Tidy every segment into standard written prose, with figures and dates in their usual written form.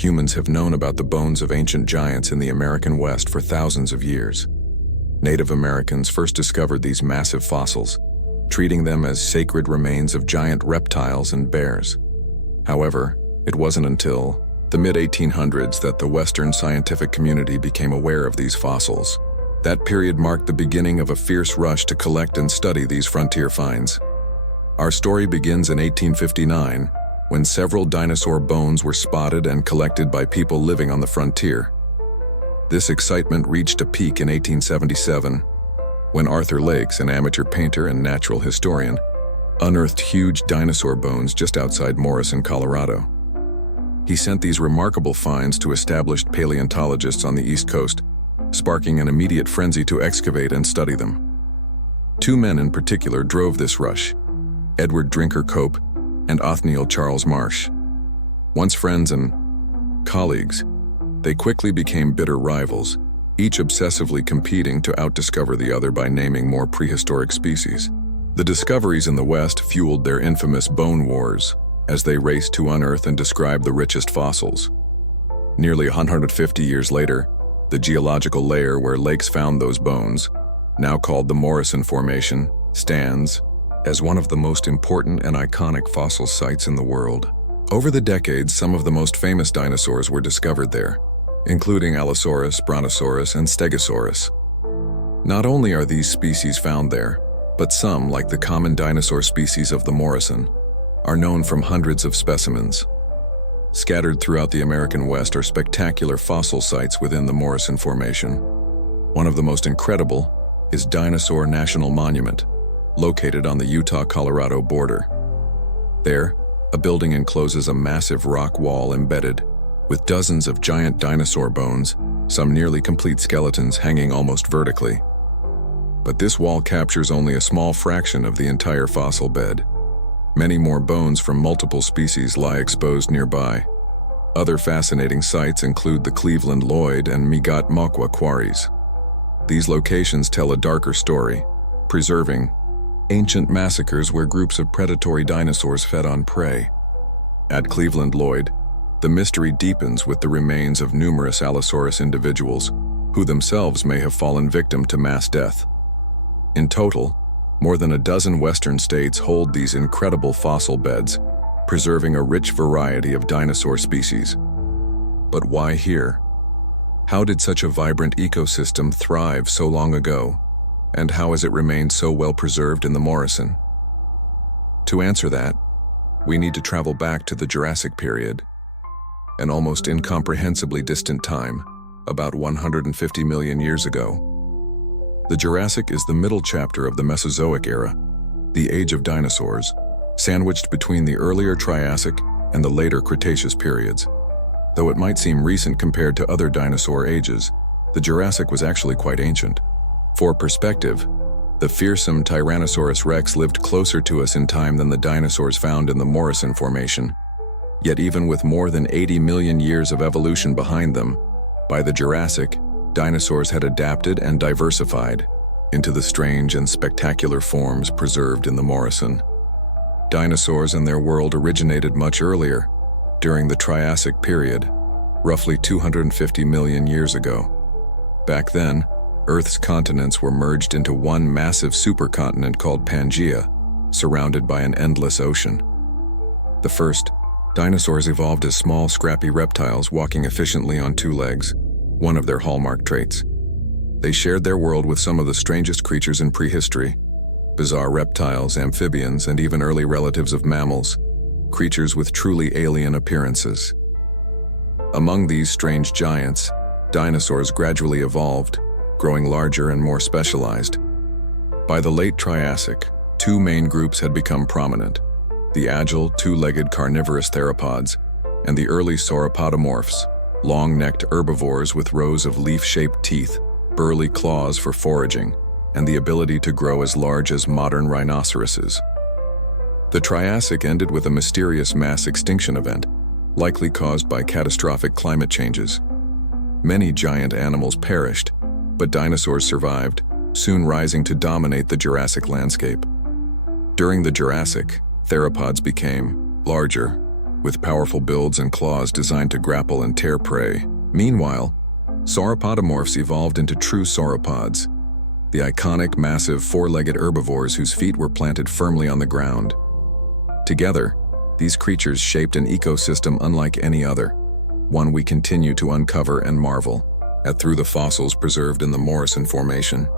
Humans have known about the bones of ancient giants in the American West for thousands of years. Native Americans first discovered these massive fossils, treating them as sacred remains of giant reptiles and bears. However, it wasn't until the mid-1800s that the Western scientific community became aware of these fossils. That period marked the beginning of a fierce rush to collect and study these frontier finds. Our story begins in 1859, when several dinosaur bones were spotted and collected by people living on the frontier. This excitement reached a peak in 1877, when Arthur Lakes, an amateur painter and natural historian, unearthed huge dinosaur bones just outside Morrison, Colorado. He sent these remarkable finds to established paleontologists on the East Coast, sparking an immediate frenzy to excavate and study them. Two men in particular drove this rush: Edward Drinker Cope and Othniel Charles Marsh. Once friends and colleagues, they quickly became bitter rivals, each obsessively competing to outdiscover the other by naming more prehistoric species. The discoveries in the West fueled their infamous bone wars, as they raced to unearth and describe the richest fossils. Nearly 150 years later, the geological layer where Lakes found those bones, now called the Morrison Formation, stands as one of the most important and iconic fossil sites in the world. Over the decades, some of the most famous dinosaurs were discovered there, including Allosaurus, Brontosaurus, and Stegosaurus. Not only are these species found there, but some, like the common dinosaur species of the Morrison, are known from hundreds of specimens. Scattered throughout the American West are spectacular fossil sites within the Morrison Formation. One of the most incredible is Dinosaur National Monument, located on the Utah-Colorado border. There, a building encloses a massive rock wall embedded, with dozens of giant dinosaur bones, some nearly complete skeletons hanging almost vertically. But this wall captures only a small fraction of the entire fossil bed. Many more bones from multiple species lie exposed nearby. Other fascinating sites include the Cleveland Lloyd and Migat Mokwa quarries. These locations tell a darker story, preserving ancient massacres where groups of predatory dinosaurs fed on prey. At Cleveland Lloyd, the mystery deepens with the remains of numerous Allosaurus individuals, who themselves may have fallen victim to mass death. In total, more than a dozen Western states hold these incredible fossil beds, preserving a rich variety of dinosaur species. But why here? How did such a vibrant ecosystem thrive so long ago, and how has it remained so well preserved in the Morrison? To answer that, we need to travel back to the Jurassic Period, an almost incomprehensibly distant time, about 150 million years ago. The Jurassic is the middle chapter of the Mesozoic era, the age of dinosaurs, sandwiched between the earlier Triassic and the later Cretaceous periods. Though it might seem recent compared to other dinosaur ages, the Jurassic was actually quite ancient. For perspective, the fearsome Tyrannosaurus rex lived closer to us in time than the dinosaurs found in the Morrison Formation. Yet even with more than 80 million years of evolution behind them, by the Jurassic, dinosaurs had adapted and diversified into the strange and spectacular forms preserved in the Morrison. Dinosaurs and their world originated much earlier, during the Triassic period, roughly 250 million years ago. Back then, Earth's continents were merged into one massive supercontinent called Pangaea, surrounded by an endless ocean. The first, dinosaurs evolved as small, scrappy reptiles walking efficiently on two legs, one of their hallmark traits. They shared their world with some of the strangest creatures in prehistory: bizarre reptiles, amphibians, and even early relatives of mammals, creatures with truly alien appearances. Among these strange giants, dinosaurs gradually evolved, growing larger and more specialized. By the late Triassic, two main groups had become prominent: the agile, two-legged carnivorous theropods, and the early sauropodomorphs, long-necked herbivores with rows of leaf-shaped teeth, burly claws for foraging, and the ability to grow as large as modern rhinoceroses. The Triassic ended with a mysterious mass extinction event, likely caused by catastrophic climate changes. Many giant animals perished, but dinosaurs survived, soon rising to dominate the Jurassic landscape. During the Jurassic, theropods became larger, with powerful builds and claws designed to grapple and tear prey. Meanwhile, sauropodomorphs evolved into true sauropods, the iconic, massive, four-legged herbivores whose feet were planted firmly on the ground. Together, these creatures shaped an ecosystem unlike any other, one we continue to uncover and marvel at through the fossils preserved in the Morrison Formation.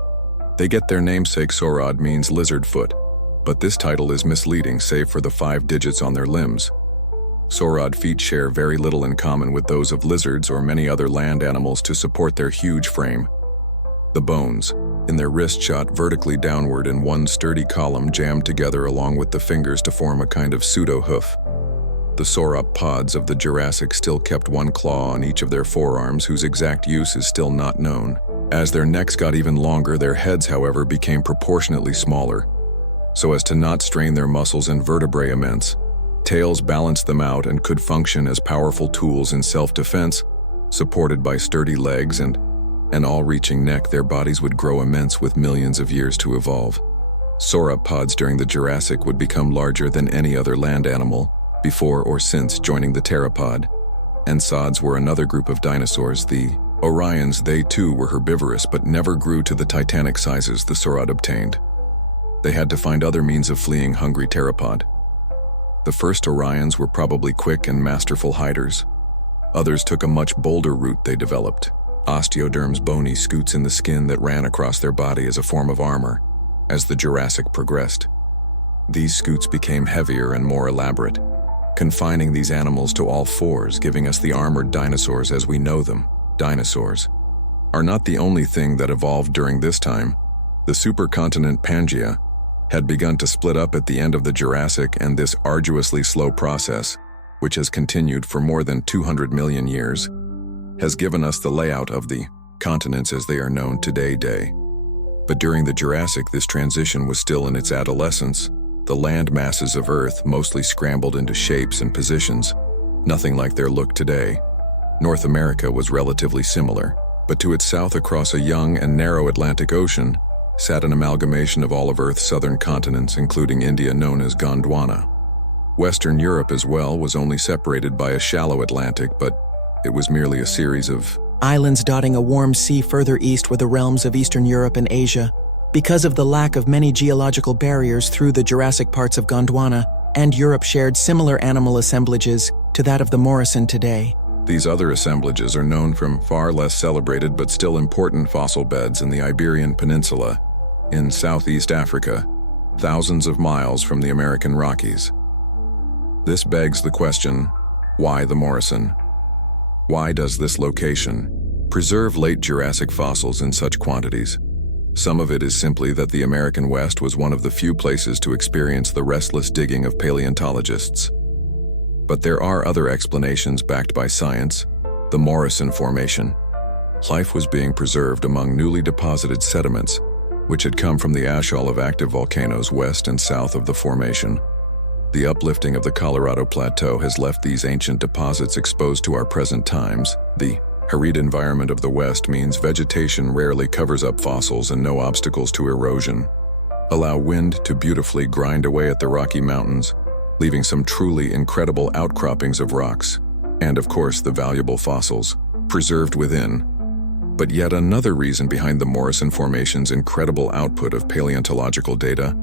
They get their namesake saurod means lizard foot, but this title is misleading save for the 5 digits on their limbs. Saurod feet share very little in common with those of lizards or many other land animals to support their huge frame. The bones, in their wrist shot vertically downward in one sturdy column jammed together along with the fingers to form a kind of pseudo-hoof. The sauropods of the Jurassic still kept one claw on each of their forearms whose exact use is still not known. As their necks got even longer, their heads, however, became proportionately smaller, so as to not strain their muscles and vertebrae immense. Tails balanced them out and could function as powerful tools in self-defense, supported by sturdy legs and an all-reaching neck. Their bodies would grow immense with millions of years to evolve. Sauropods during the Jurassic would become larger than any other land animal, before or since joining the pteropod. Ensods were another group of dinosaurs, the Orions. They too were herbivorous but never grew to the titanic sizes the saurod obtained. They had to find other means of fleeing hungry pteropod. The first Orions were probably quick and masterful hiders. Others took a much bolder route. They developed osteoderms, bony scutes in the skin that ran across their body as a form of armor. As the Jurassic progressed, these scutes became heavier and more elaborate, confining these animals to all fours, giving us the armored dinosaurs as we know them. Dinosaurs are not the only thing that evolved during this time. The supercontinent Pangaea had begun to split up at the end of the Jurassic, and this arduously slow process, which has continued for more than 200 million years, has given us the layout of the continents as they are known today. But during the Jurassic, this transition was still in its adolescence. The land masses of Earth mostly scrambled into shapes and positions, nothing like their look today. North America was relatively similar, but to its south across a young and narrow Atlantic Ocean sat an amalgamation of all of Earth's southern continents, including India, known as Gondwana. Western Europe as well was only separated by a shallow Atlantic, but it was merely a series of islands dotting a warm sea. Further east were the realms of Eastern Europe and Asia. Because of the lack of many geological barriers through the Jurassic, parts of Gondwana and Europe shared similar animal assemblages to that of the Morrison today. These other assemblages are known from far less celebrated but still important fossil beds in the Iberian Peninsula, in Southeast Africa, thousands of miles from the American Rockies. This begs the question, why the Morrison? Why does this location preserve late Jurassic fossils in such quantities? Some of it is simply that the American West was one of the few places to experience the restless digging of paleontologists. But there are other explanations backed by science. The Morrison Formation. Life was being preserved among newly deposited sediments, which had come from the ashole of active volcanoes west and south of the formation. The uplifting of the Colorado Plateau has left these ancient deposits exposed to our present times. The arid environment of the West means vegetation rarely covers up fossils and no obstacles to erosion allow wind to beautifully grind away at the Rocky Mountains, leaving some truly incredible outcroppings of rocks, and of course the valuable fossils preserved within. But yet another reason behind the Morrison Formation's incredible output of paleontological data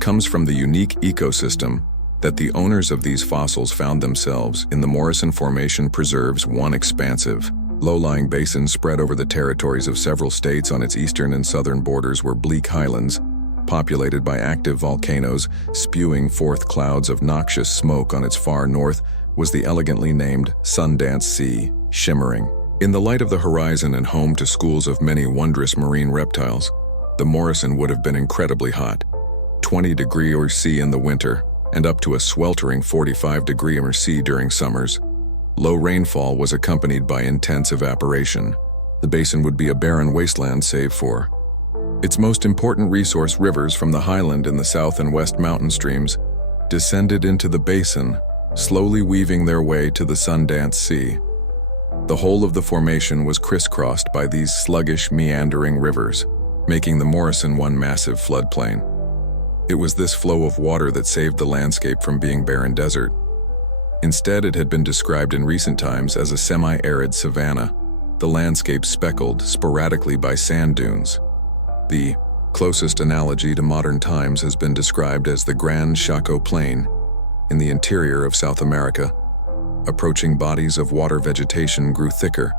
comes from the unique ecosystem that the owners of these fossils found themselves in. The Morrison Formation preserves one expansive, low-lying basin spread over the territories of several states. On its eastern and southern borders were bleak highlands, populated by active volcanoes spewing forth clouds of noxious smoke. On its far north was the elegantly named Sundance Sea, shimmering in the light of the horizon and home to schools of many wondrous marine reptiles. The Morrison would have been incredibly hot, 20°C in the winter, and up to a sweltering 45°C during summers. Low rainfall was accompanied by intense evaporation. The basin would be a barren wasteland save for its most important resource. Rivers from the highland in the south and west mountain streams descended into the basin, slowly weaving their way to the Sundance Sea. The whole of the formation was crisscrossed by these sluggish, meandering rivers, making the Morrison one massive floodplain. It was this flow of water that saved the landscape from being barren desert. Instead, it had been described in recent times as a semi-arid savanna, the landscape speckled sporadically by sand dunes. The closest analogy to modern times has been described as the Gran Chaco Plain in the interior of South America. Approaching bodies of water vegetation grew thicker,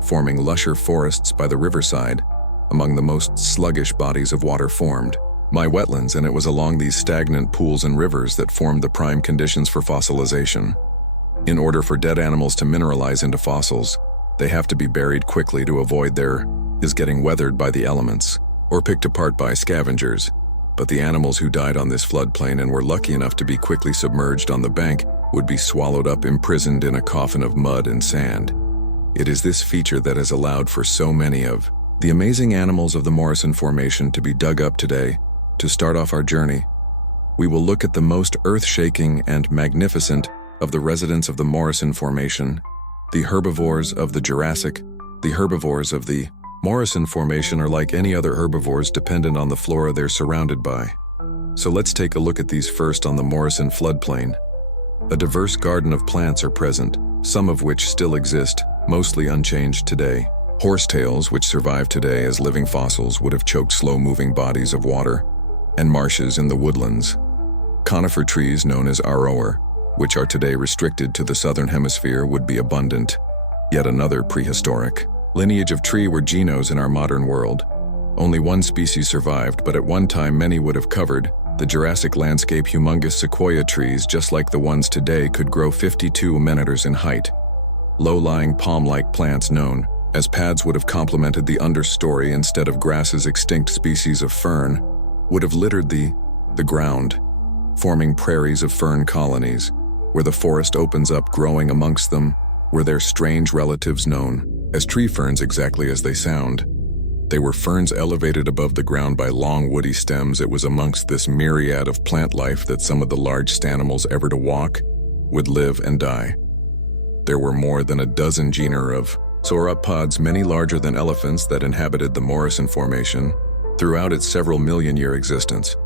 forming lusher forests by the riverside, among the most sluggish bodies of water formed. My wetlands, and it was along these stagnant pools and rivers that formed the prime conditions for fossilization. In order for dead animals to mineralize into fossils, they have to be buried quickly to avoid their getting weathered by the elements or picked apart by scavengers. But the animals who died on this floodplain and were lucky enough to be quickly submerged on the bank would be swallowed up, imprisoned in a coffin of mud and sand. It is this feature that has allowed for so many of the amazing animals of the Morrison Formation to be dug up today. To start off our journey, we will look at the most earth-shaking and magnificent of the residents of the Morrison Formation, the herbivores of the Jurassic. The herbivores of the Morrison Formation are like any other herbivores dependent on the flora they're surrounded by. So let's take a look at these first. On the Morrison floodplain, a diverse garden of plants are present, some of which still exist, mostly unchanged today. Horsetails, which survive today as living fossils, would have choked slow-moving bodies of water, and marshes in the woodlands. Conifer trees known as aroer, which are today restricted to the southern hemisphere, would be abundant. Yet another prehistoric lineage of tree were genos in our modern world. Only one species survived, but at one time many would have covered the Jurassic landscape. Humongous sequoia trees, just like the ones today, could grow 52 meters in height. Low-lying palm-like plants known as pads would have complemented the understory instead of grasses. Extinct species of fern would have littered the ground, forming prairies of fern colonies. Where the forest opens up, growing amongst them were their strange relatives known as tree ferns, exactly as they sound. They were ferns elevated above the ground by long woody stems. It was amongst this myriad of plant life that some of the largest animals ever to walk would live and die. There were more than a dozen genera of sauropods, many larger than elephants, that inhabited the Morrison Formation throughout its several million-year existence.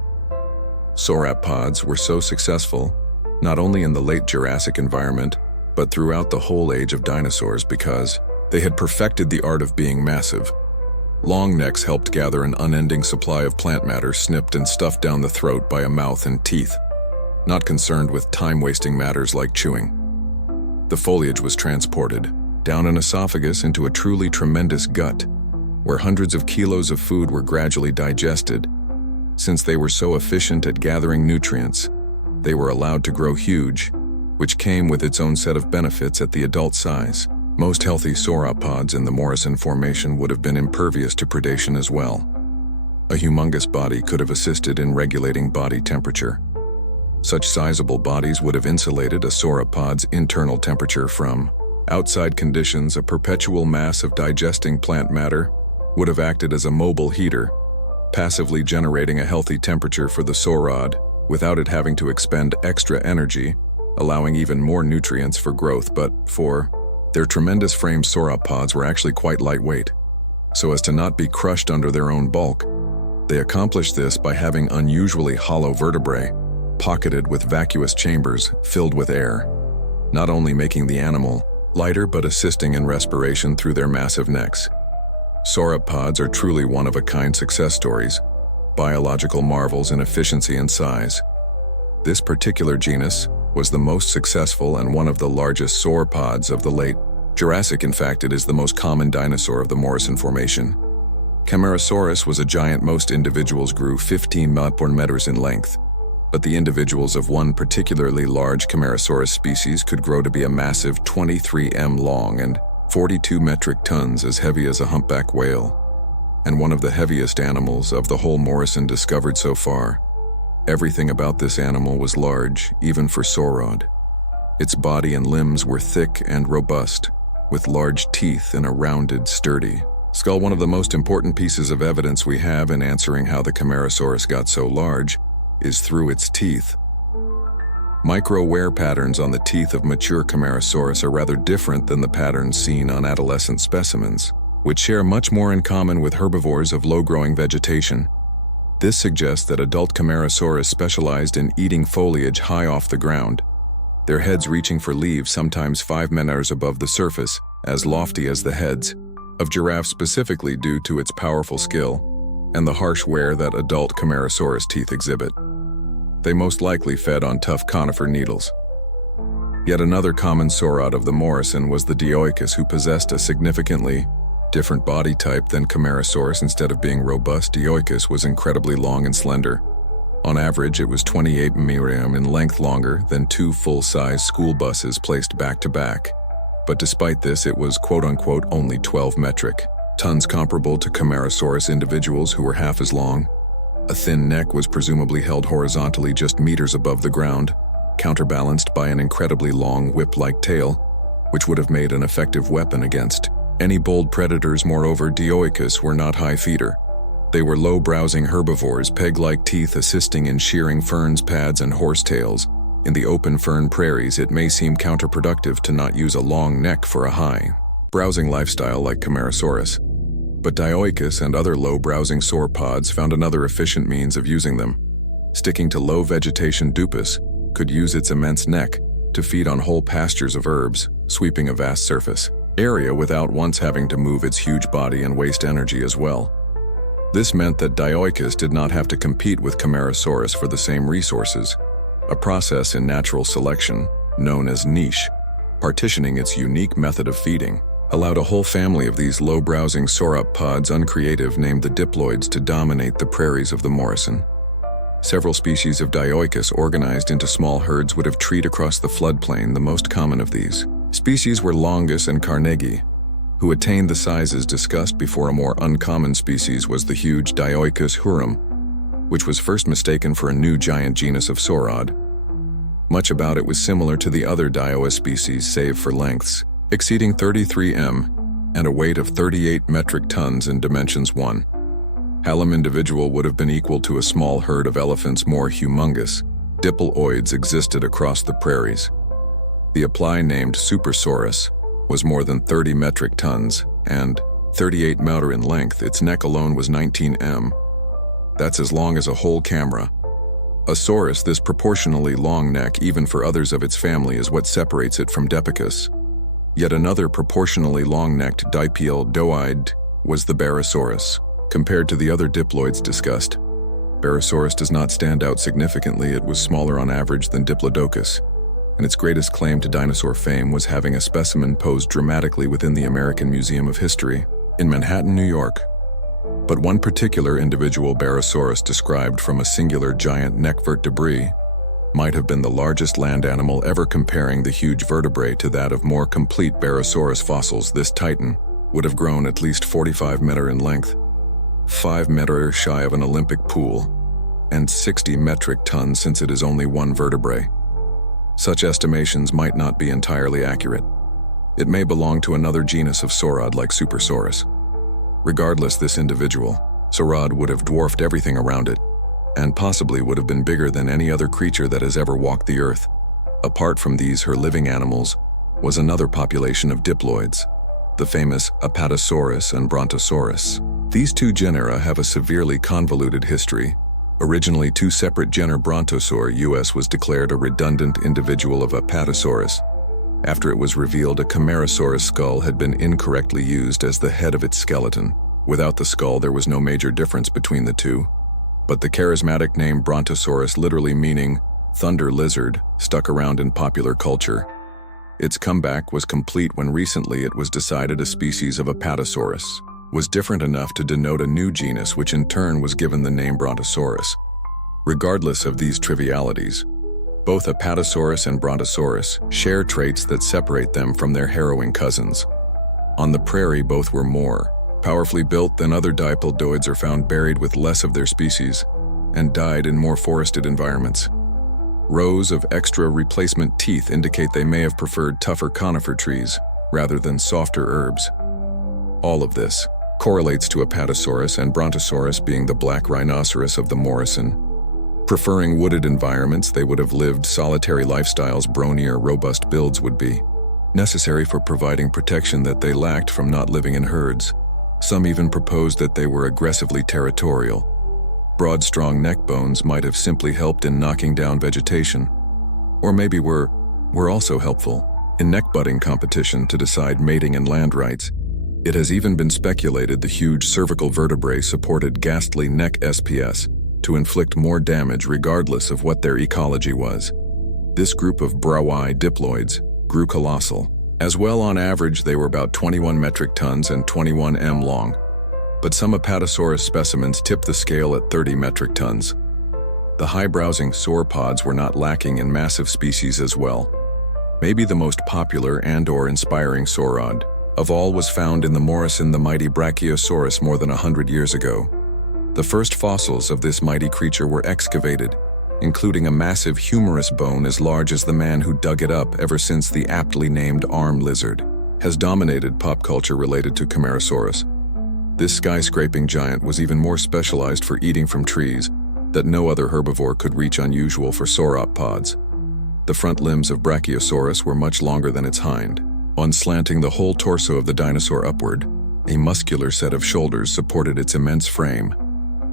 Sauropods were so successful, not only in the late Jurassic environment, but throughout the whole age of dinosaurs, because they had perfected the art of being massive. Long necks helped gather an unending supply of plant matter snipped and stuffed down the throat by a mouth and teeth, not concerned with time-wasting matters like chewing. The foliage was transported down an esophagus into a truly tremendous gut, where hundreds of kilos of food were gradually digested. Since they were so efficient at gathering nutrients, they were allowed to grow huge, which came with its own set of benefits at the adult size. Most healthy sauropods in the Morrison Formation would have been impervious to predation as well. A humongous body could have assisted in regulating body temperature. Such sizable bodies would have insulated a sauropod's internal temperature from outside conditions. A perpetual mass of digesting plant matter would have acted as a mobile heater, passively generating a healthy temperature for the saurod without it having to expend extra energy, allowing even more nutrients for growth. But for their tremendous frame, sauropods were actually quite lightweight, so as to not be crushed under their own bulk. They accomplished this by having unusually hollow vertebrae, pocketed with vacuous chambers filled with air, not only making the animal lighter but assisting in respiration through their massive necks. Sauropods are truly one-of-a-kind success stories, biological marvels in efficiency and size. This particular genus was the most successful and one of the largest sauropods of the late Jurassic. In fact, it is the most common dinosaur of the Morrison Formation. Camarasaurus was a giant. Most individuals grew 15 meters in length, but the individuals of one particularly large Camarasaurus species could grow to be a massive 23 long and 42 metric tons, as heavy as a humpback whale, and one of the heaviest animals of the whole Morrison discovered so far. Everything about this animal was large, even for sauropod. Its body and limbs were thick and robust, with large teeth and a rounded, sturdy skull. One of the most important pieces of evidence we have in answering how the Camarasaurus got so large is through its teeth. Micro-wear patterns on the teeth of mature Camarasaurus are rather different than the patterns seen on adolescent specimens, which share much more in common with herbivores of low-growing vegetation. This suggests that adult Camarasaurus specialized in eating foliage high off the ground. their heads reaching for leaves sometimes 5 meters above the surface, as lofty as the heads of giraffes, specifically due to its powerful skill and the harsh wear that adult Camarasaurus teeth exhibit. They most likely fed on tough conifer needles. Yet another common saurod of the Morrison was the Dioicus, who possessed a significantly different body type than Camarasaurus. Instead of being robust, Dioicus was incredibly long and slender. On average, it was 28 mm in length, longer than 2 full-size school buses placed back to back. But despite this, it was quote-unquote only 12 metric tons, comparable to Camarasaurus individuals who were half as long. A thin neck was presumably held horizontally just meters above the ground, counterbalanced by an incredibly long whip-like tail, which would have made an effective weapon against any bold predators. Moreover, Dioicus were not high feeder. They were low-browsing herbivores, peg-like teeth assisting in shearing ferns, pads, and horsetails. In the open fern prairies, it may seem counterproductive to not use a long neck for a high-browsing lifestyle like Camarasaurus. But Dioicus and other low-browsing sauropods found another efficient means of using them. Sticking to low vegetation, Dupus could use its immense neck to feed on whole pastures of herbs, sweeping a vast surface area without once having to move its huge body and waste energy as well. This meant that Dioicus did not have to compete with Camarasaurus for the same resources, a process in natural selection known as niche. Partitioning, its unique method of feeding, allowed a whole family of these low-browsing sauropods, uncreative, named the diploids, to dominate the prairies of the Morrison. Several species of Dioicus organized into small herds would have treed across the floodplain. The most common of these species were Longus and Carnegie, who attained the sizes discussed before. A more uncommon species was the huge Dioicus hurum, which was first mistaken for a new giant genus of saurod. Much about it was similar to the other Dioicus species, save for lengths exceeding 33 m and a weight of 38 metric tons in dimensions 1. Halum individual would have been equal to a small herd of elephants. More humongous diploids existed across the prairies. The apply named Supersaurus was more than 30 metric tons and 38 meter in length. Its neck alone was 19 m. That's as long as a whole camera. A saurus, this proportionally long neck, even for others of its family, is what separates it from Depicus. Yet another proportionally long-necked diploid was the Brachiosaurus. Compared to the other diploids discussed, Brachiosaurus does not stand out significantly. It was smaller on average than Diplodocus, and its greatest claim to dinosaur fame was having a specimen posed dramatically within the American Museum of History in Manhattan, New York. But one particular individual, Brachiosaurus, described from a singular giant neck vertebrae, might have been the largest land animal ever. Comparing the huge vertebrae to that of more complete Brachiosaurus fossils, this titan would have grown at least 45 meter in length, 5 meter shy of an Olympic pool, and 60 metric tons, since it is only one vertebrae. Such estimations might not be entirely accurate. It may belong to another genus of saurod like Supersaurus. Regardless, this individual saurod would have dwarfed everything around it, and possibly would have been bigger than any other creature that has ever walked the earth. Apart from these, her living animals was another population of diploids, the famous Apatosaurus and Brontosaurus. These two genera have a severely convoluted history. Originally two separate genera, Brontosaur US was declared a redundant individual of Apatosaurus. After it was revealed a Camarasaurus skull had been incorrectly used as the head of its skeleton. Without the skull, there was no major difference between the two. But the charismatic name Brontosaurus, literally meaning thunder lizard, stuck around in popular culture. Its comeback was complete when recently it was decided a species of Apatosaurus was different enough to denote a new genus, which in turn was given the name Brontosaurus. Regardless of these trivialities, both Apatosaurus and Brontosaurus share traits that separate them from their harrowing cousins. On the prairie, both were more powerfully built than other diploids, are found buried with less of their species, and died in more forested environments. Rows of extra replacement teeth indicate they may have preferred tougher conifer trees rather than softer herbs. All of this correlates to Apatosaurus and Brontosaurus being the black rhinoceros of the Morrison. Preferring wooded environments, they would have lived solitary lifestyles. Brawny or robust builds would be necessary for providing protection that they lacked from not living in herds. Some even proposed that they were aggressively territorial. Broad, strong neck bones might have simply helped in knocking down vegetation, or maybe were were also helpful. In neck-butting competition to decide mating and land rights, it has even been speculated the huge cervical vertebrae supported ghastly neck SPS to inflict more damage regardless of what their ecology was. This group of brow-eye diploids grew colossal. As well, on average, they were about 21 metric tons and 21 m long, but some Apatosaurus specimens tipped the scale at 30 metric tons. The high-browsing sauropods were not lacking in massive species as well. Maybe the most popular and/or inspiring sauropod of all was found in the Morrison, the mighty Brachiosaurus, more than 100 years ago. The first fossils of this mighty creature were excavated, including a massive humerus bone as large as the man who dug it up. Ever since, the aptly named arm lizard has dominated pop culture related to Camarasaurus. This skyscraping giant was even more specialized for eating from trees that no other herbivore could reach, unusual for sauropods. The front limbs of Brachiosaurus were much longer than its hind. On slanting the whole torso of the dinosaur upward, a muscular set of shoulders supported its immense frame,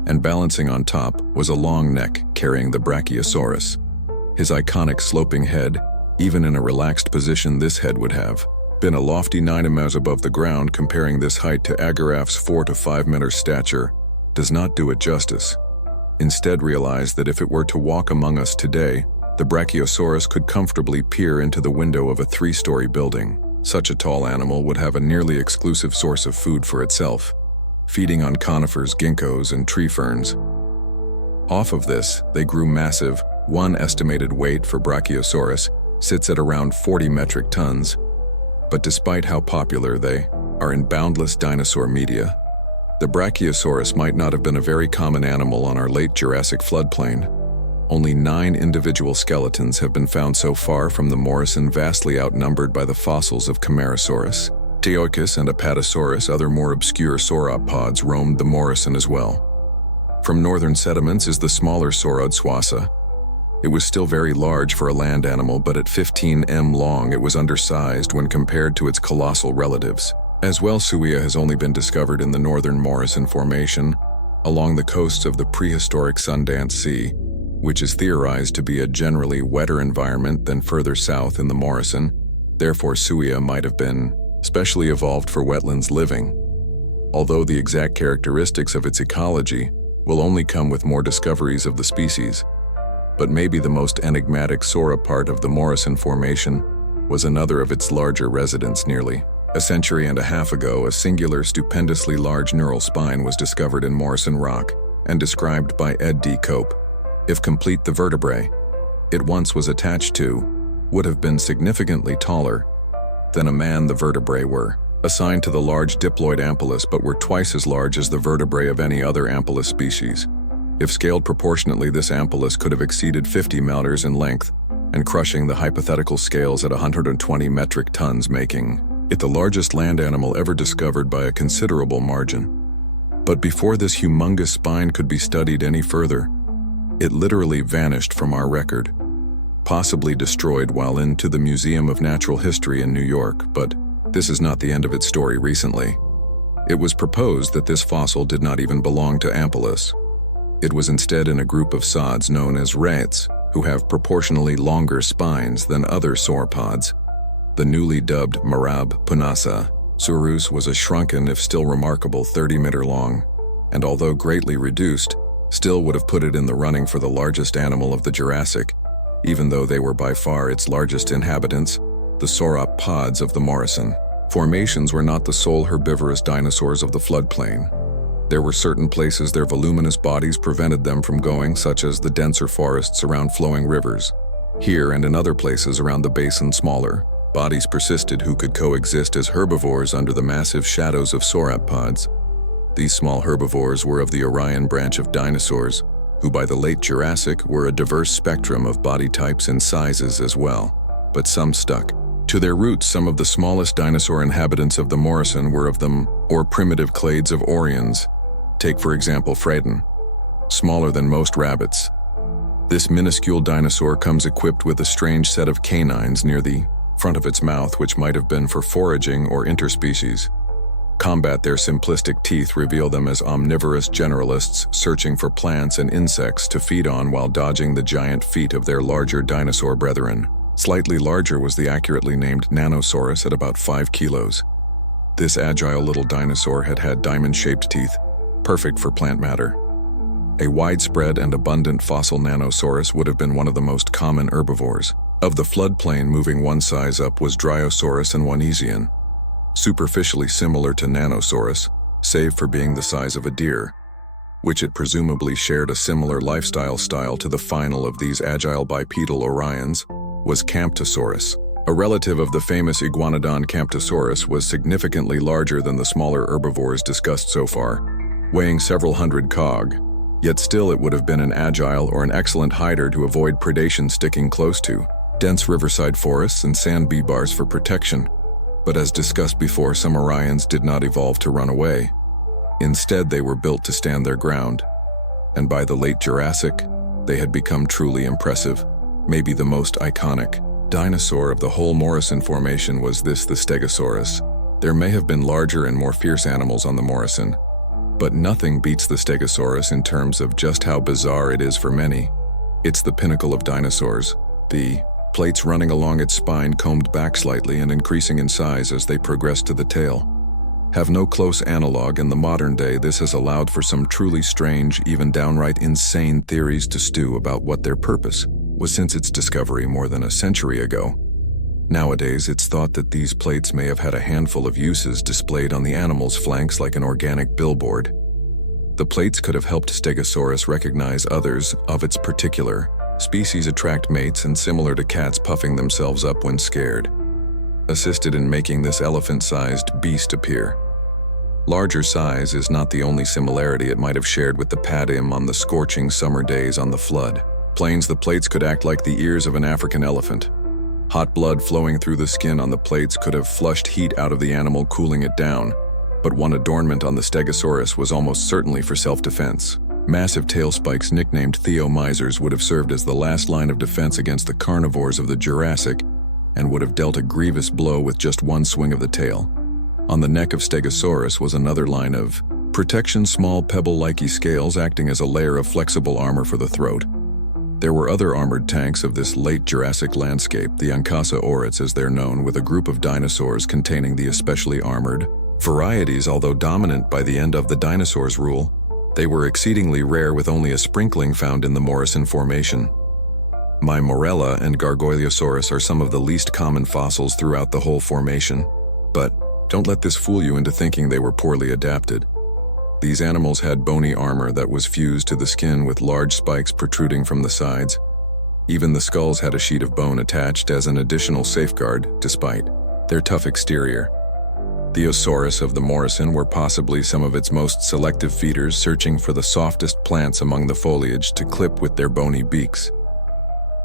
and balancing on top was a long neck carrying the Brachiosaurus. His iconic sloping head, even in a relaxed position, this head would have been a lofty 9 meters above the ground. Comparing this height to Agaraph's 4 to 5 meter stature does not do it justice. Instead, realize that if it were to walk among us today, the Brachiosaurus could comfortably peer into the window of a 3-story building. Such a tall animal would have a nearly exclusive source of food for itself, feeding on conifers, ginkgos, and tree ferns. Off of this, they grew massive. One estimated weight for Brachiosaurus sits at around 40 metric tons. But despite how popular they are in boundless dinosaur media, the Brachiosaurus might not have been a very common animal on our late Jurassic floodplain. Only 9 individual skeletons have been found so far from the Morrison, vastly outnumbered by the fossils of Camarasaurus, Teochus, and Apatosaurus. Other more obscure sauropods roamed the Morrison as well. From northern sediments is the smaller sauropod Swassa. It was still very large for a land animal, but at 15 m long it was undersized when compared to its colossal relatives. As well, Suia has only been discovered in the northern Morrison Formation, along the coasts of the prehistoric Sundance Sea, which is theorized to be a generally wetter environment than further south in the Morrison. Therefore, Suia might have been specially evolved for wetlands living, although the exact characteristics of its ecology will only come with more discoveries of the species. But maybe the most enigmatic sauropod of the Morrison Formation was another of its larger residents. Nearly a century and a half ago, a singular, stupendously large neural spine was discovered in Morrison rock and described by Ed D. Cope. If complete, the vertebrae it once was attached to would have been significantly taller than a man. The vertebrae were assigned to the large diploid ampullus, but were twice as large as the vertebrae of any other ampullus species. If scaled proportionately, this ampullus could have exceeded 50 meters in length and crushing the hypothetical scales at 120 metric tons, making it the largest land animal ever discovered by a considerable margin. But before this humongous spine could be studied any further, it literally vanished from our record, possibly destroyed while into the Museum of Natural History in New York. But this is not the end of its story. Recently, it was proposed that this fossil did not even belong to ampullus. It was instead in a group of sods known as rates, who have proportionally longer spines than other sauropods. The newly dubbed Marab punasa saurus was a shrunken, if still remarkable, 30-meter long, and although greatly reduced, still would have put it in the running for the largest animal of the Jurassic, even though they were by far its largest inhabitants. The sauropods of the Morrison Formations were not the sole herbivorous dinosaurs of the floodplain. There were certain places their voluminous bodies prevented them from going, such as the denser forests around flowing rivers. Here and in other places around the basin, smaller bodies persisted who could coexist as herbivores under the massive shadows of sauropods. These small herbivores were of the Orion branch of dinosaurs, who by the late Jurassic were a diverse spectrum of body types and sizes as well, but some stuck to their roots. Some of the smallest dinosaur inhabitants of the Morrison were of them, or primitive clades of Orions. Take for example Freydon, smaller than most rabbits. This minuscule dinosaur comes equipped with a strange set of canines near the front of its mouth, which might have been for foraging or interspecies combat. Their simplistic teeth reveal them as omnivorous generalists searching for plants and insects to feed on while dodging the giant feet of their larger dinosaur brethren. Slightly larger was the accurately named Nanosaurus at about 5 kilos. This agile little dinosaur had had diamond-shaped teeth, perfect for plant matter. A widespread and abundant fossil Nanosaurus would have been one of the most common herbivores. Of the floodplain, moving one size up was Dryosaurus and Wanesian, superficially similar to Nanosaurus, save for being the size of a deer, which it presumably shared a similar lifestyle style to. The final of these agile bipedal Orions was Camptosaurus. A relative of the famous iguanodon Camptosaurus, was significantly larger than the smaller herbivores discussed so far, weighing several hundred kg. Yet still it would have been an agile or an excellent hider to avoid predation, sticking close to dense riverside forests and sand bee bars for protection. But as discussed before, some Orions did not evolve to run away. Instead, they were built to stand their ground. And by the late Jurassic, they had become truly impressive. Maybe the most iconic dinosaur of the whole Morrison formation was the Stegosaurus. There may have been larger and more fierce animals on the Morrison, but nothing beats the Stegosaurus in terms of just how bizarre it is for many. It's the pinnacle of dinosaurs. The plates running along its spine, combed back slightly and increasing in size as they progress to the tail, have no close analog in the modern day. This has allowed for some truly strange, even downright insane theories to stew about what their purpose was since its discovery more than a century ago. Nowadays, it's thought that these plates may have had a handful of uses displayed on the animal's flanks like an organic billboard. The plates could have helped Stegosaurus recognize others of its particular species, attract mates, and similar to cats puffing themselves up when scared, assisted in making this elephant-sized beast appear. Larger size is not the only similarity it might have shared with the padim on the scorching summer days on the flood plains. The plates could act like the ears of an African elephant. Hot blood flowing through the skin on the plates could have flushed heat out of the animal, cooling it down. But one adornment on the Stegosaurus was almost certainly for self-defense. Massive tail spikes nicknamed theomizers would have served as the last line of defense against the carnivores of the Jurassic, and would have dealt a grievous blow with just one swing of the tail. On the neck of Stegosaurus was another line of protection, small pebble-likey scales acting as a layer of flexible armor for the throat. There were other armored tanks of this late Jurassic landscape, the Ankylosaurids as they're known, with a group of dinosaurs containing the especially armored varieties. Although dominant by the end of the dinosaurs' rule, they were exceedingly rare, with only a sprinkling found in the Morrison Formation. Morella and Gargoyleosaurus are some of the least common fossils throughout the whole formation, but don't let this fool you into thinking they were poorly adapted. These animals had bony armor that was fused to the skin with large spikes protruding from the sides. Even the skulls had a sheet of bone attached as an additional safeguard, despite their tough exterior. The Osaurus of the Morrison were possibly some of its most selective feeders, searching for the softest plants among the foliage to clip with their bony beaks.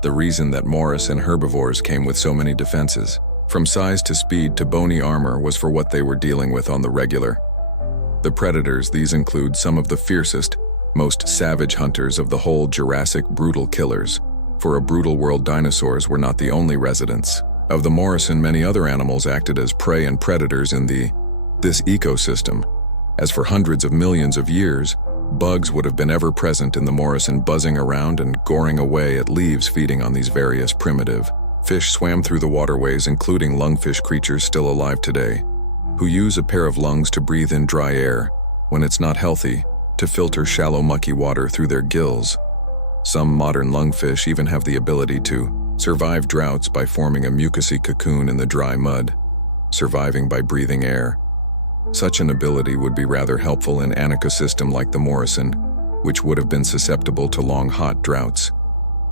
The reason that Morrison herbivores came with so many defenses, from size to speed to bony armor, was for what they were dealing with on the regular. The predators, these include some of the fiercest, most savage hunters of the whole Jurassic, brutal killers. For a brutal world, dinosaurs were not the only residents of the Morrison. Many other animals acted as prey and predators in this ecosystem. As for hundreds of millions of years, bugs would have been ever present in the Morrison, buzzing around and goring away at leaves, feeding on these various primitive fish. Swam through the waterways, including lungfish, creatures still alive today, who use a pair of lungs to breathe in dry air when it's not healthy, to filter shallow mucky water through their gills. Some modern lungfish even have the ability to survive droughts by forming a mucousy cocoon in the dry mud, surviving by breathing air. Such an ability would be rather helpful in an ecosystem like the Morrison, which would have been susceptible to long hot droughts.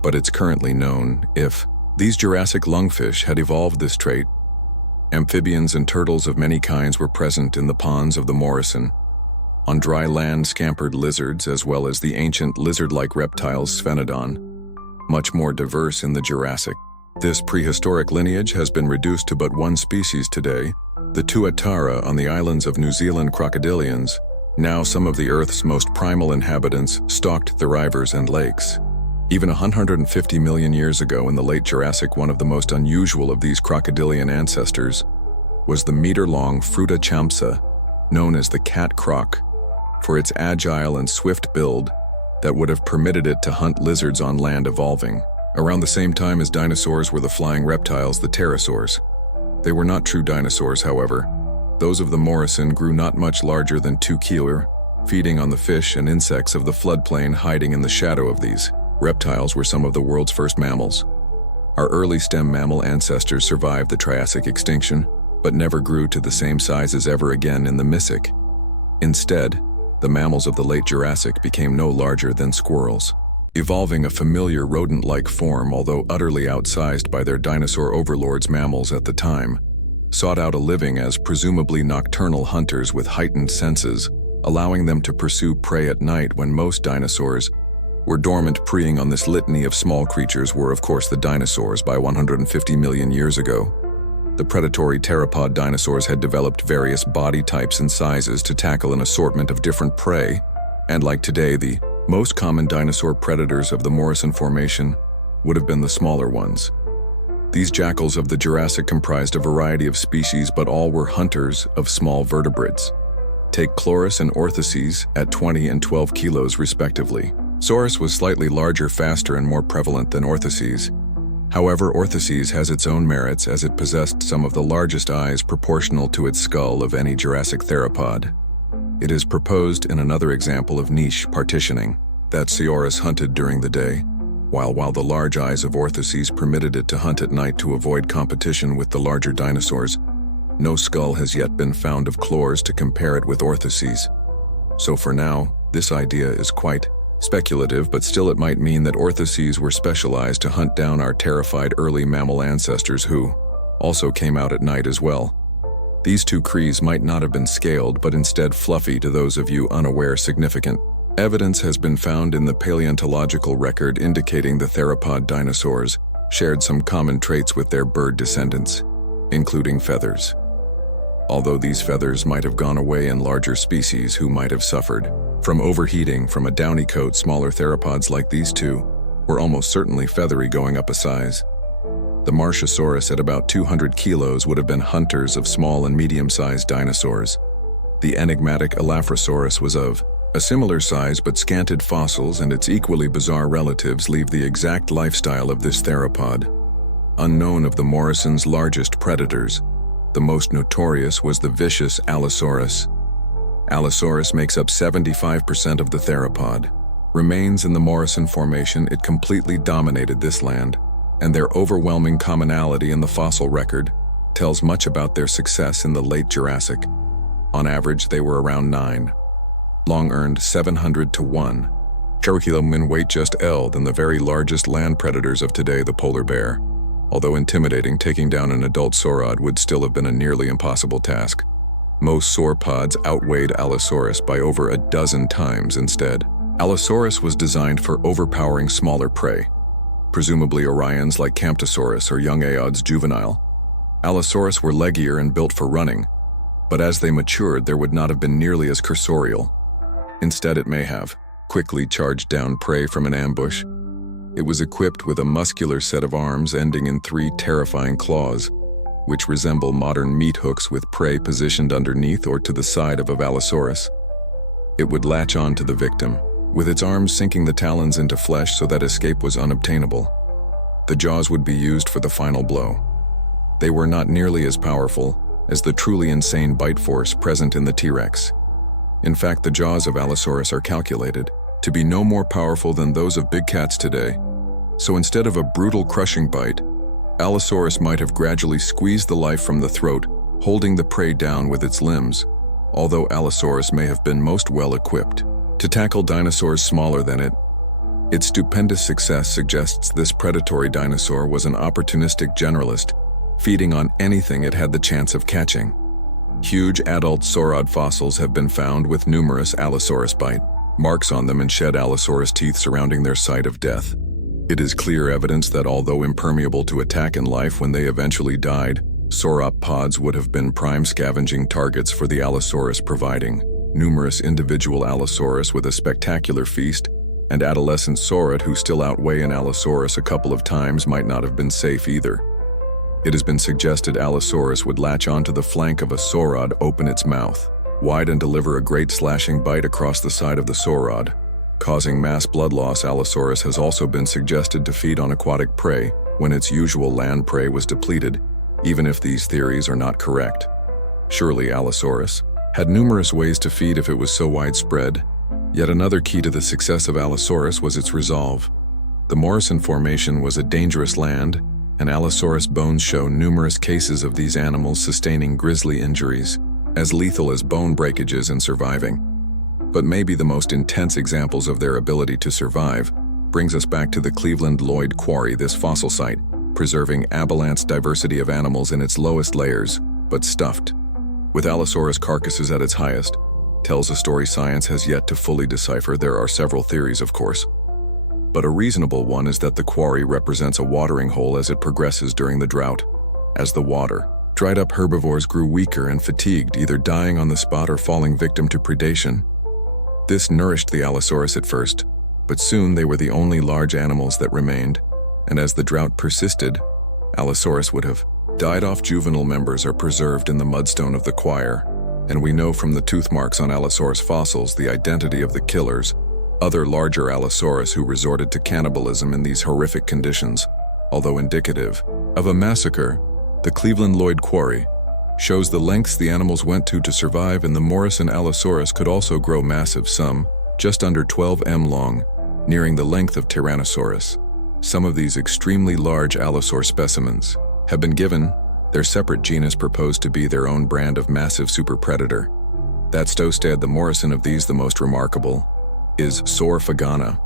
But it's currently known if these Jurassic lungfish had evolved this trait. Amphibians and turtles of many kinds were present in the ponds of the Morrison. On dry land scampered lizards, as well as the ancient lizard-like reptiles Sphenodon, much more diverse in the Jurassic. This prehistoric lineage has been reduced to but one species today, the Tuatara on the islands of New Zealand crocodilians. Now some of the Earth's most primal inhabitants stalked the rivers and lakes. Even 150 million years ago in the late Jurassic, one of the most unusual of these crocodilian ancestors was the meter-long Fruta champsa, known as the cat croc, for its agile and swift build that would have permitted it to hunt lizards on land, evolving Around the same time as dinosaurs were the flying reptiles, the pterosaurs. They were not true dinosaurs, however. Those of the Morrison grew not much larger than 2 kilos, feeding on the fish and insects of the floodplain. Hiding in the shadow of these reptiles were some of the world's first mammals. Our early stem mammal ancestors survived the Triassic extinction, but never grew to the same sizes ever again in the Missic. Instead, the mammals of the late Jurassic became no larger than squirrels, evolving a familiar rodent-like form. Although utterly outsized by their dinosaur overlords, mammals at the time sought out a living as presumably nocturnal hunters with heightened senses, allowing them to pursue prey at night when most dinosaurs were dormant. Preying on this litany of small creatures were, of course, the dinosaurs. By 150 million years ago, the predatory theropod dinosaurs had developed various body types and sizes to tackle an assortment of different prey, and like today, the most common dinosaur predators of the Morrison Formation would have been the smaller ones. These jackals of the Jurassic comprised a variety of species, but all were hunters of small vertebrates. Take Chlorus and Orthoces at 20 and 12 kilos respectively. Saurus was slightly larger, faster, and more prevalent than Orthoces. However, Orthoces has its own merits, as it possessed some of the largest eyes proportional to its skull of any Jurassic theropod. It is proposed in another example of niche partitioning that Saurus hunted during the day, while the large eyes of Orthoces permitted it to hunt at night to avoid competition with the larger dinosaurs. No skull has yet been found of Chlorus to compare it with Orthoces. So for now, this idea is quite speculative, but still it might mean that Orthoces were specialized to hunt down our terrified early mammal ancestors who also came out at night as well. These two crees might not have been scaled, but instead fluffy to those of you unaware. Significant evidence has been found in the paleontological record indicating the theropod dinosaurs shared some common traits with their bird descendants, including feathers. Although these feathers might have gone away in larger species who might have suffered from overheating from a downy coat, smaller theropods like these two were almost certainly feathery going up a size. The Brachiosaurus at about 200 kilos would have been hunters of small and medium-sized dinosaurs. The enigmatic Allosaurus was of a similar size, but scanted fossils and its equally bizarre relatives leave the exact lifestyle of this theropod unknown. Of the Morrison's largest predators, the most notorious was the vicious Allosaurus. Allosaurus makes up 75% of the theropod. Remains in the Morrison Formation, it completely dominated this land, and their overwhelming commonality in the fossil record tells much about their success in the late Jurassic. On average, they were around 9. Long earned 700 to 1. Curriculum in weight just L than the very largest land predators of today, the polar bear. Although intimidating, taking down an adult sauropod would still have been a nearly impossible task. Most sauropods outweighed Allosaurus by over a dozen times instead. Allosaurus was designed for overpowering smaller prey, presumably Orions like Camptosaurus or young Aod's juvenile. Allosaurus were leggier and built for running, but as they matured, there would not have been nearly as cursorial. Instead, it may have quickly charged down prey from an ambush. It was equipped with a muscular set of arms ending in 3 terrifying claws, which resemble modern meat hooks with prey positioned underneath or to the side of a Allosaurus. It would latch on to the victim, with its arms sinking the talons into flesh so that escape was unobtainable. The jaws would be used for the final blow. They were not nearly as powerful as the truly insane bite force present in the T-Rex. In fact, the jaws of Allosaurus are calculated to be no more powerful than those of big cats today. So instead of a brutal crushing bite, Allosaurus might have gradually squeezed the life from the throat, holding the prey down with its limbs, although Allosaurus may have been most well equipped to tackle dinosaurs smaller than it. Its stupendous success suggests this predatory dinosaur was an opportunistic generalist, feeding on anything it had the chance of catching. Huge adult sauropod fossils have been found with numerous Allosaurus bite marks on them and shed Allosaurus teeth surrounding their site of death. It is clear evidence that although impermeable to attack in life, when they eventually died, sauropods would have been prime scavenging targets for the Allosaurus, providing numerous individual Allosaurus with a spectacular feast, and adolescent saurid who still outweigh an Allosaurus a couple of times might not have been safe either. It has been suggested Allosaurus would latch onto the flank of a sauropod, open its mouth wide and deliver a great slashing bite across the side of the sauropod, Causing mass blood loss, Allosaurus has also been suggested to feed on aquatic prey when its usual land prey was depleted, even if these theories are not correct. Surely Allosaurus had numerous ways to feed if it was so widespread. Yet another key to the success of Allosaurus was its resolve. The Morrison Formation was a dangerous land, and Allosaurus bones show numerous cases of these animals sustaining grisly injuries, as lethal as bone breakages and surviving. But maybe the most intense examples of their ability to survive brings us back to the Cleveland Lloyd Quarry, this fossil site, preserving abundant diversity of animals in its lowest layers, but stuffed. With Allosaurus carcasses at its highest, tells a story science has yet to fully decipher. There are several theories, of course. But a reasonable one is that the quarry represents a watering hole as it progresses during the drought. As the water dried up, herbivores grew weaker and fatigued, either dying on the spot or falling victim to predation. This nourished the Allosaurus at first, but soon they were the only large animals that remained, and as the drought persisted, Allosaurus would have died off. Juvenile members are preserved in the mudstone of the choir, and we know from the tooth marks on Allosaurus fossils the identity of the killers, other larger Allosaurus who resorted to cannibalism in these horrific conditions. Although indicative of a massacre, the Cleveland Lloyd Quarry shows the lengths the animals went to survive, and the Morrison Allosaurus could also grow massive, some just under 12 m long, nearing the length of Tyrannosaurus. Some of these extremely large Allosaur specimens have been given their separate genus proposed to be their own brand of massive super-predator. That's Stostad. The Morrison of these, the most remarkable, is Saurphagana,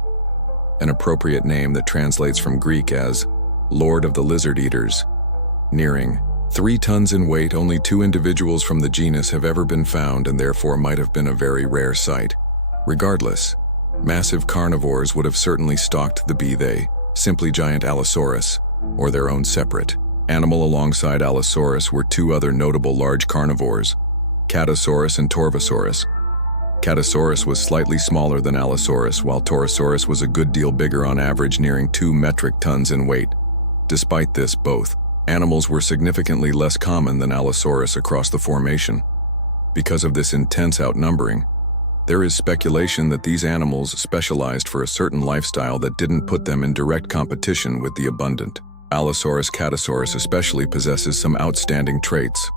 an appropriate name that translates from Greek as Lord of the Lizard Eaters. Nearing 3 tons in weight, only 2 individuals from the genus have ever been found, and therefore might have been a very rare sight. Regardless, massive carnivores would have certainly stalked the be they simply giant Allosaurus, or their own separate animal. Alongside Allosaurus were 2 other notable large carnivores, Catosaurus and Torvosaurus. Catosaurus was slightly smaller than Allosaurus, while Torosaurus was a good deal bigger, on average nearing 2 metric tons in weight. Despite this, both animals were significantly less common than Allosaurus across the formation. Because of this intense outnumbering, there is speculation that these animals specialized for a certain lifestyle that didn't put them in direct competition with the abundant Allosaurus. Catosaurus especially possesses some outstanding traits.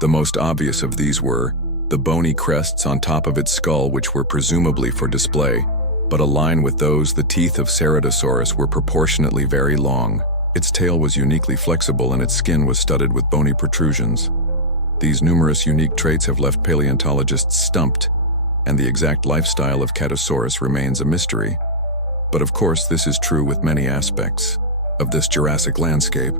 The most obvious of these were the bony crests on top of its skull, which were presumably for display, but aligned with those. The teeth of Ceratosaurus were proportionately very long. Its tail was uniquely flexible and its skin was studded with bony protrusions. These numerous unique traits have left paleontologists stumped, and the exact lifestyle of Catosaurus remains a mystery. But of course, this is true with many aspects of this Jurassic landscape.